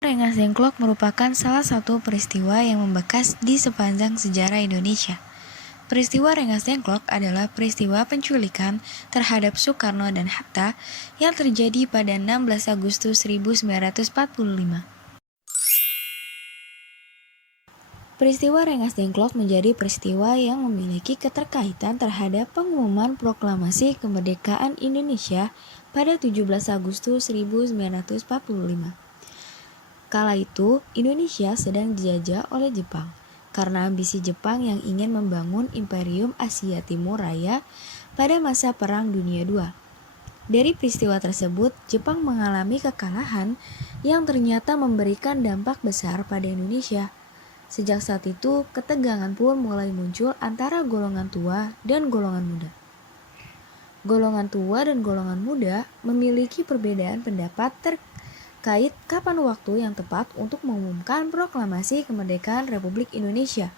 Rengas Dengklok merupakan salah satu peristiwa yang membekas di sepanjang sejarah Indonesia. Peristiwa Rengas Dengklok adalah peristiwa penculikan terhadap Soekarno dan Hatta yang terjadi pada 16 Agustus 1945. Peristiwa Rengas Dengklok menjadi peristiwa yang memiliki keterkaitan terhadap pengumuman proklamasi kemerdekaan Indonesia pada 17 Agustus 1945. Kala itu, Indonesia sedang dijajah oleh Jepang karena ambisi Jepang yang ingin membangun Imperium Asia Timur Raya pada masa Perang Dunia II. Dari peristiwa tersebut, Jepang mengalami kekalahan yang ternyata memberikan dampak besar pada Indonesia. Sejak saat itu, ketegangan pun mulai muncul antara golongan tua dan golongan muda. Golongan tua dan golongan muda memiliki perbedaan pendapat terkait kapan waktu yang tepat untuk mengumumkan proklamasi kemerdekaan Republik Indonesia.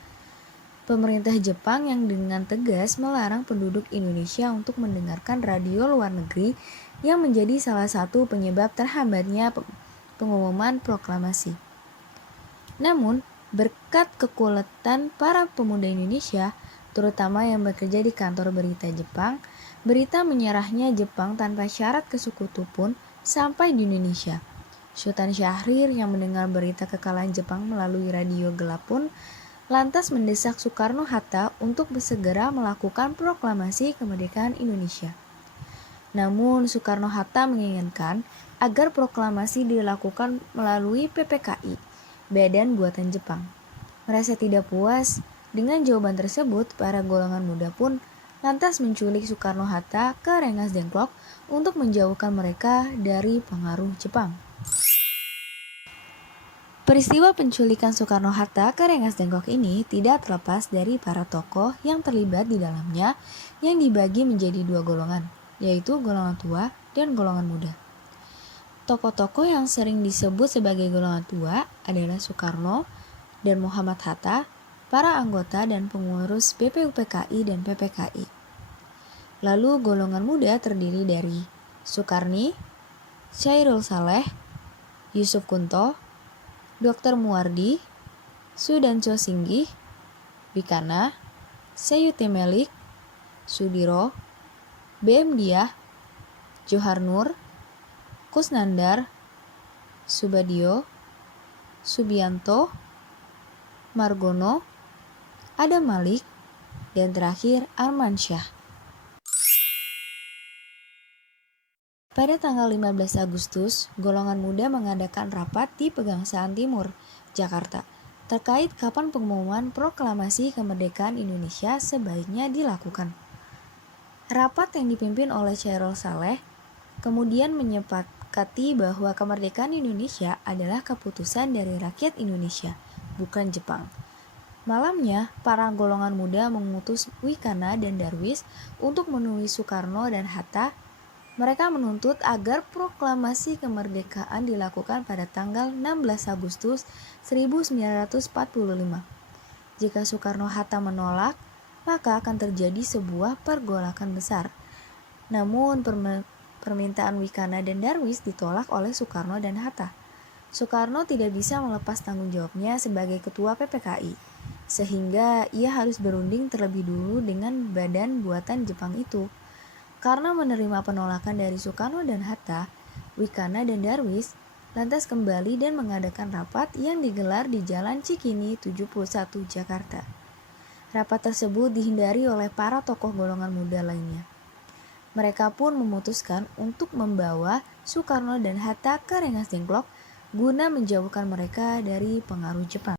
Pemerintah Jepang yang dengan tegas melarang penduduk Indonesia untuk mendengarkan radio luar negeri yang menjadi salah satu penyebab terhambatnya pengumuman proklamasi. Namun, berkat kekuatan para pemuda Indonesia, terutama yang bekerja di kantor berita Jepang, berita menyerahnya Jepang tanpa syarat kesekutu pun sampai di Indonesia. Sultan Syahrir yang mendengar berita kekalahan Jepang melalui radio gelap pun lantas mendesak Soekarno-Hatta untuk segera melakukan proklamasi kemerdekaan Indonesia. Namun Soekarno-Hatta menginginkan agar proklamasi dilakukan melalui PPKI, Badan Buatan Jepang. Merasa tidak puas dengan jawaban tersebut, para golongan muda pun lantas menculik Soekarno-Hatta ke Rengas Dengklok untuk menjauhkan mereka dari pengaruh Jepang. Peristiwa penculikan Soekarno-Hatta ke Rengas Dengklok ini tidak terlepas dari para tokoh yang terlibat di dalamnya yang dibagi menjadi dua golongan, yaitu golongan tua dan golongan muda. Tokoh-tokoh yang sering disebut sebagai golongan tua adalah Soekarno dan Muhammad Hatta, para anggota dan pengurus BPUPKI dan PPKI. Lalu golongan muda terdiri dari Soekarni, Chairul Saleh, Yusuf Kunto, Dr. Muwardi, Sudanso Singgih, Bikana, Sayuti Melik, Sudiro, BM Diah, Johar Nur, Kusnandar, Subadio, Subianto, Margono, Adam Malik, dan terakhir Arman Syah. Pada tanggal 15 Agustus, golongan muda mengadakan rapat di Pegangsaan Timur, Jakarta, terkait kapan pengumuman proklamasi kemerdekaan Indonesia sebaiknya dilakukan. Rapat yang dipimpin oleh Chairul Saleh kemudian menyepakati bahwa kemerdekaan Indonesia adalah keputusan dari rakyat Indonesia, bukan Jepang. Malamnya, para golongan muda mengutus Wikana dan Darwis untuk menemui Soekarno dan Hatta. Mereka menuntut agar proklamasi kemerdekaan dilakukan pada tanggal 16 Agustus 1945. Jika Soekarno-Hatta menolak, maka akan terjadi sebuah pergolakan besar. Namun, permintaan Wikana dan Darwis ditolak oleh Soekarno dan Hatta. Soekarno tidak bisa melepas tanggung jawabnya sebagai ketua PPKI, sehingga ia harus berunding terlebih dulu dengan badan buatan Jepang itu. Karena menerima penolakan dari Soekarno dan Hatta, Wikana dan Darwis lantas kembali dan mengadakan rapat yang digelar di Jalan Cikini 71 Jakarta. Rapat tersebut dihindari oleh para tokoh golongan muda lainnya. Mereka pun memutuskan untuk membawa Soekarno dan Hatta ke Rengas Dengklok guna menjauhkan mereka dari pengaruh Jepang.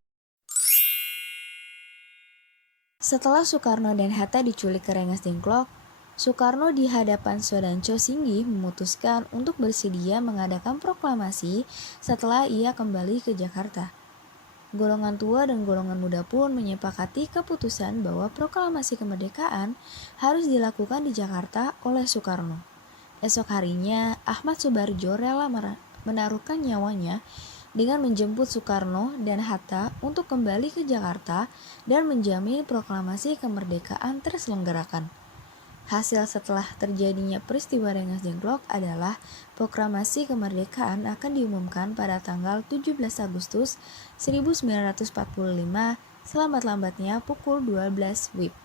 Setelah Soekarno dan Hatta diculik ke Rengas Dengklok, Soekarno di hadapan Sudanso Singgih memutuskan untuk bersedia mengadakan proklamasi setelah ia kembali ke Jakarta. Golongan tua dan golongan muda pun menyepakati keputusan bahwa proklamasi kemerdekaan harus dilakukan di Jakarta oleh Soekarno. Esok harinya, Ahmad Subarjo rela menaruhkan nyawanya dengan menjemput Soekarno dan Hatta untuk kembali ke Jakarta dan menjamin proklamasi kemerdekaan terselenggarakan. Hasil setelah terjadinya peristiwa Rengas Dengklok adalah proklamasi kemerdekaan akan diumumkan pada tanggal 17 Agustus 1945 selamat-lambatnya pukul 12 WIB.